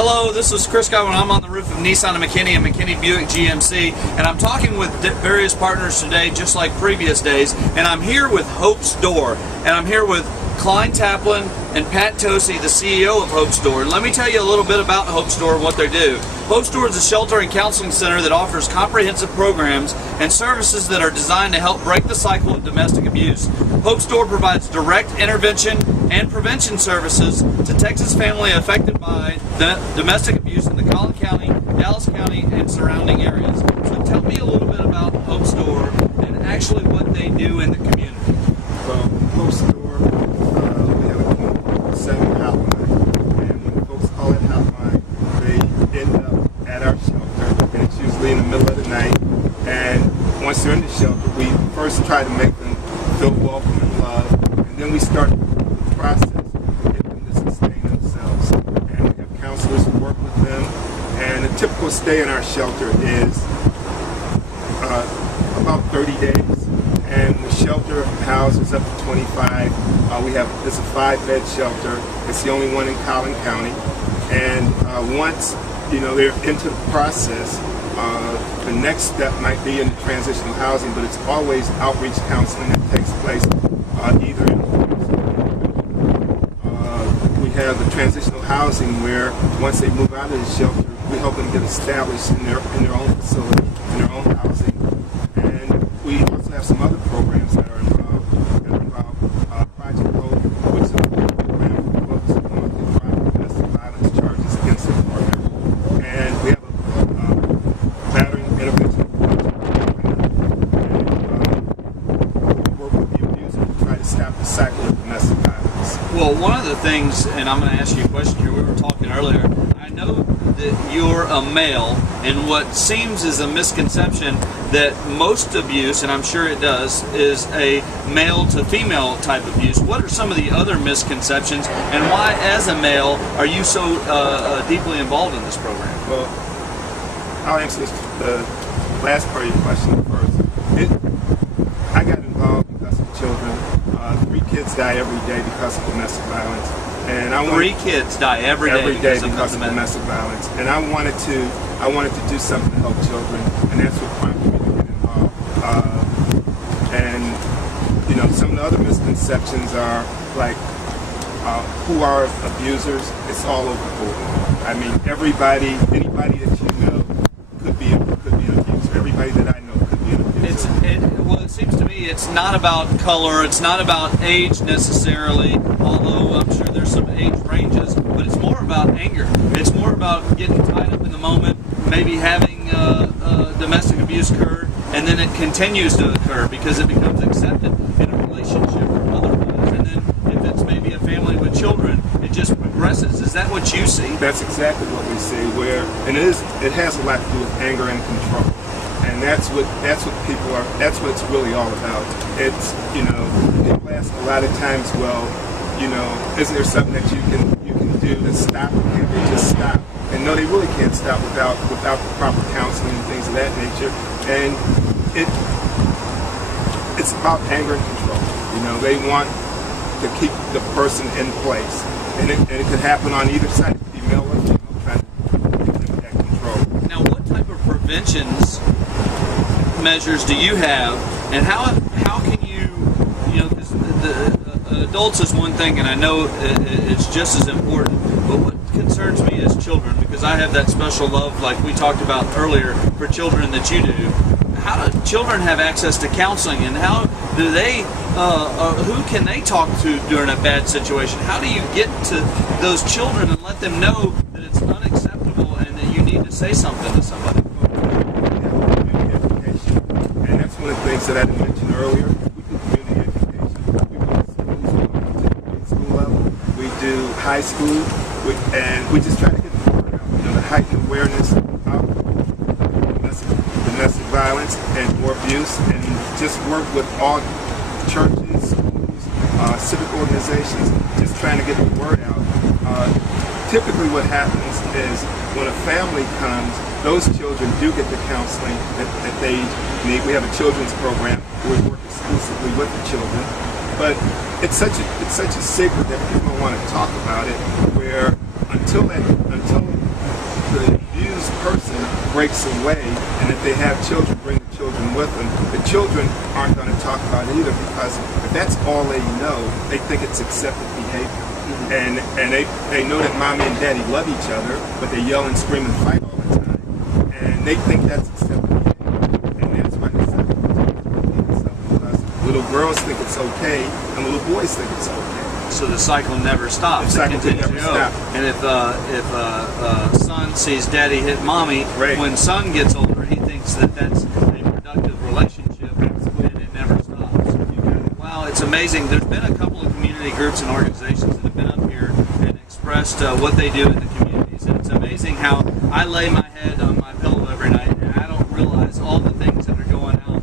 Hello, this is Chris Godwin. I'm on the roof of Nissan and McKinney and McKinney Buick GMC, and I'm talking with various partners today, just like previous days, and I'm here with Hope's Door, and I'm here with Klein Taplin and Pat Tosi, the CEO of Hope's Door. And let me tell you a little bit about Hope's Door and what they do. Hope's Door is a shelter and counseling center that offers comprehensive programs and services that are designed to help break the cycle of domestic abuse. Hope's Door provides direct intervention and prevention services to Texas families affected by domestic abuse in the Collin County, Dallas County, and surrounding areas. So tell me a little bit about Hope's Door and actually what they do in the community. Well, Hope's Door, we have a 24/7 hotline, and when folks call that hotline, they end up at our shelter, and it's usually in the middle of the night. And once they're in the shelter, we first try to make them feel welcome and loved, and then we start the process to get them to sustain themselves. And we have counselors who work with them, and a typical stay in our shelter is about 30 days. And the shelter houses up to 25. It's a 5-bed shelter. It's the only one in Collin County. And once they're into the process, the next step might be in transitional housing, but it's always outreach counseling that takes place either in we have the transitional housing where once they move out of the shelter, we help them get established in their own facility, in their own housing. And we also have some other programs that are involved. Project Hope, which is a program for folks who want to drop domestic violence charges against their partner. And we have a battery intervention program. And we work with the abuser to try to stop the cycle of domestic violence. Well, one of the things, and I'm going to ask you a question here, we were talking earlier, I know that you're a male, and what seems is a misconception that most abuse, and I'm sure it does, is a male to female type abuse. What are some of the other misconceptions, and why, as a male, are you so deeply involved in this program? Well, I'll answer the last part of your question first. I got involved because of children. 3 kids die every day because of domestic violence. And 3 kids die every day because of domestic violence. And I wanted to do something to help children, and that's what prompted me to get involved. And some of the other misconceptions are like who are abusers. It's all over the board. I mean, anybody that you know could be an abuser. Everybody that I know could be an abuser. Well, it seems to me it's not about color, it's not about age necessarily, although I'm sure there's some age ranges, but it's more about anger. It's more about getting tied up in the moment, maybe having domestic abuse occur, and then it continues to occur because it becomes accepted in a relationship or otherwise. And then if it's maybe a family with children, it just progresses. Is that what you see? That's exactly what we see. It has a lot to do with anger and control. And that's what it's really all about. It's, people ask a lot of times, well, is there something that you can do to stop it? Can't they just stop? And no, they really can't stop without the proper counseling and things of that nature. And it's about anger and control. They want to keep the person in place. And it could happen on either side, it could be male or female, trying to keep that control. Now, what type of preventions measures do you have, and how can you, because the adults is one thing, and I know it's just as important, but what concerns me is children, because I have that special love, like we talked about earlier, for children that you do. How do children have access to counseling, and how do they, who can they talk to during a bad situation? How do you get to those children and let them know that it's unacceptable and that you need to say something to somebody? And that's one of the things that I didn't mention earlier. We do community education. We go to schools, grade school level. We do high school, and we just try to get the word out. The heightened awareness about domestic violence and more abuse, and just work with all churches, schools, civic organizations, just trying to get the word out. Typically what happens is when a family comes, those children do get the counseling that they need. We have a children's program where we work exclusively with the children, but it's such a secret that people don't want to talk about it, where until the abused person breaks away, and if they have children, bring the children with them, the children aren't going to talk about it either, because if that's all they know, they think it's accepted behavior. And they know that mommy and daddy love each other, but they yell and scream and fight all the time. And they think that's accepted behavior. And that's why they say because little girls think it's okay, and little boys think it's okay. So the cycle never stops. The cycle never stops. And if son sees daddy hit mommy, right, when son gets older, he thinks that that's a productive relationship, and it never stops. Wow, it's amazing. There's been a couple of community groups and organizations that have been up here and expressed what they do in the communities. And it's amazing how I lay my head on my pillow every night, and I don't realize all the things that are going on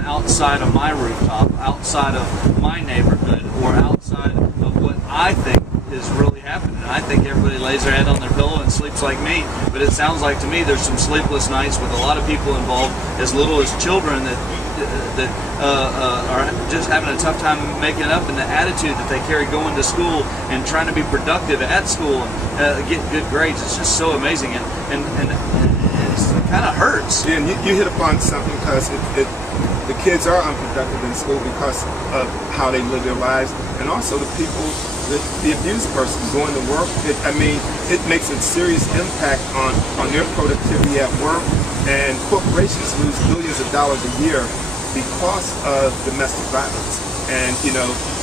outside of my rooftop, outside of my neighborhood, or outside of what I think is really happening. I think everybody lays their head on their pillow and sleeps like me, but it sounds like to me there's some sleepless nights with a lot of people involved, as little as children that are just having a tough time making it up, and the attitude that they carry going to school and trying to be productive at school and get good grades. It's just so amazing, and it kind of hurts. Yeah, and you hit upon something, because the kids are unproductive in school because of how they live their lives, and also the people, the abused person going to work. It makes a serious impact on their productivity at work, and corporations lose billions of dollars a year because of domestic violence. And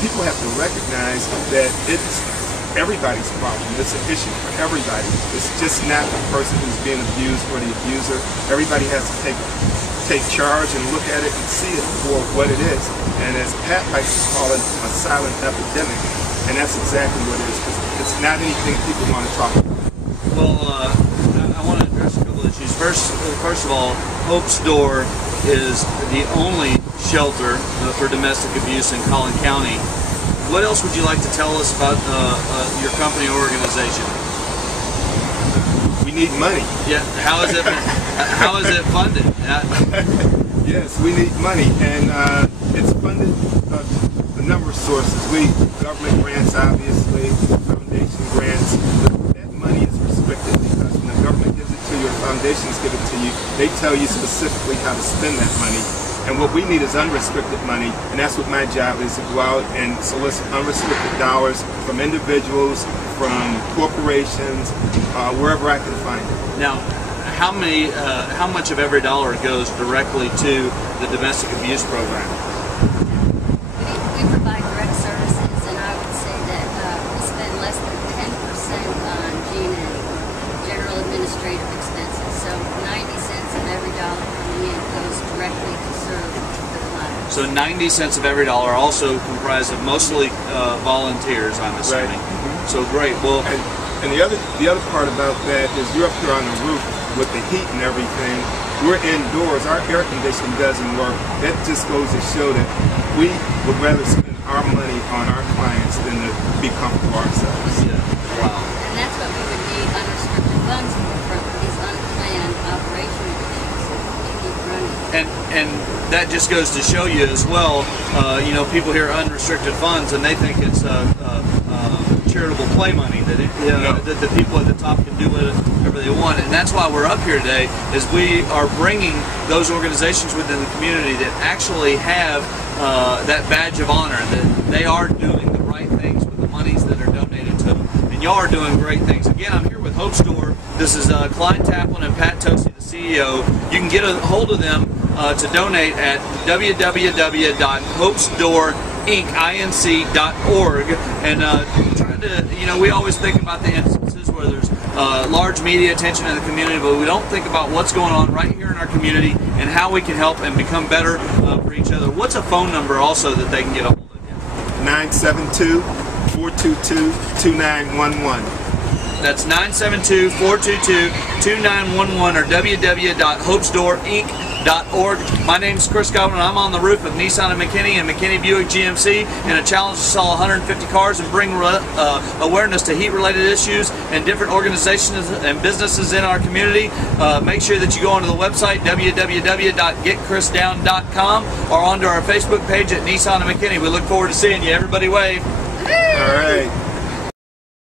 people have to recognize that it's everybody's problem. It's an issue for everybody. It's just not the person who's being abused or the abuser. Everybody has to take charge and look at it and see it for what it is. And as Pat likes to call it, a silent epidemic. And that's exactly what it is, because it's not anything people want to talk about. Well, I want to address a couple issues. First of all, Hope's Door is the only shelter for domestic abuse in Collin County. What else would you like to tell us about your company or organization? We need money. Yeah. How is it funded? Yes, we need money, and it's funded a number of sources. Government grants, obviously, foundation grants. That money is restricted, because when the government gives it to you or foundations give it to you, they tell you specifically how to spend that money. And what we need is unrestricted money, and that's what my job is, to go out and solicit unrestricted dollars from individuals, from corporations, wherever I can find it. Now, how much of every dollar goes directly to the domestic abuse program? We provide direct services, and I would say that we spend less than 10% on G&A, general administrative expenses. So 90 cents of every dollar coming in goes directly to serve the client. So 90 cents of every dollar, also comprised of mostly volunteers, I'm assuming. Right. So great. Well, and the other part about that is you're up here on the roof with the heat and everything. We're indoors. Our air conditioning doesn't work. That just goes to show that we would rather spend our money on our clients than to be comfortable ourselves. Yeah. Wow. And that's what we would need unrestricted funds for these unplanned operational issues to keep running. And that just goes to show you as well, people hear unrestricted funds and they think it's charitable play money, that that the people at the top can do whatever they want. And that's why we're up here today, is we are bringing those organizations within the community that actually have that badge of honor, that they are doing the right things with the monies that are donated to them. And y'all are doing great things. Again, I'm here with Hope's Door. This is Clyde Taplin and Pat Tosi, the CEO. You can get a hold of them to donate at www.hopesdoorinc.org. And trying to, we always think about the instances where there's large media attention in the community, but we don't think about what's going on right here in our community and how we can help and become better for each other. What's a phone number also that they can get a hold of you? 972-422-2911. That's 972-422-2911 or www.hopesdoorinc.org. My name is Chris Godwin. I'm on the roof of Nissan and McKinney Buick GMC in a challenge to sell 150 cars and bring awareness to heat-related issues and different organizations and businesses in our community. Make sure that you go onto the website www.getchrisdown.com or onto our Facebook page at Nissan and McKinney. We look forward to seeing you. Everybody wave. All right.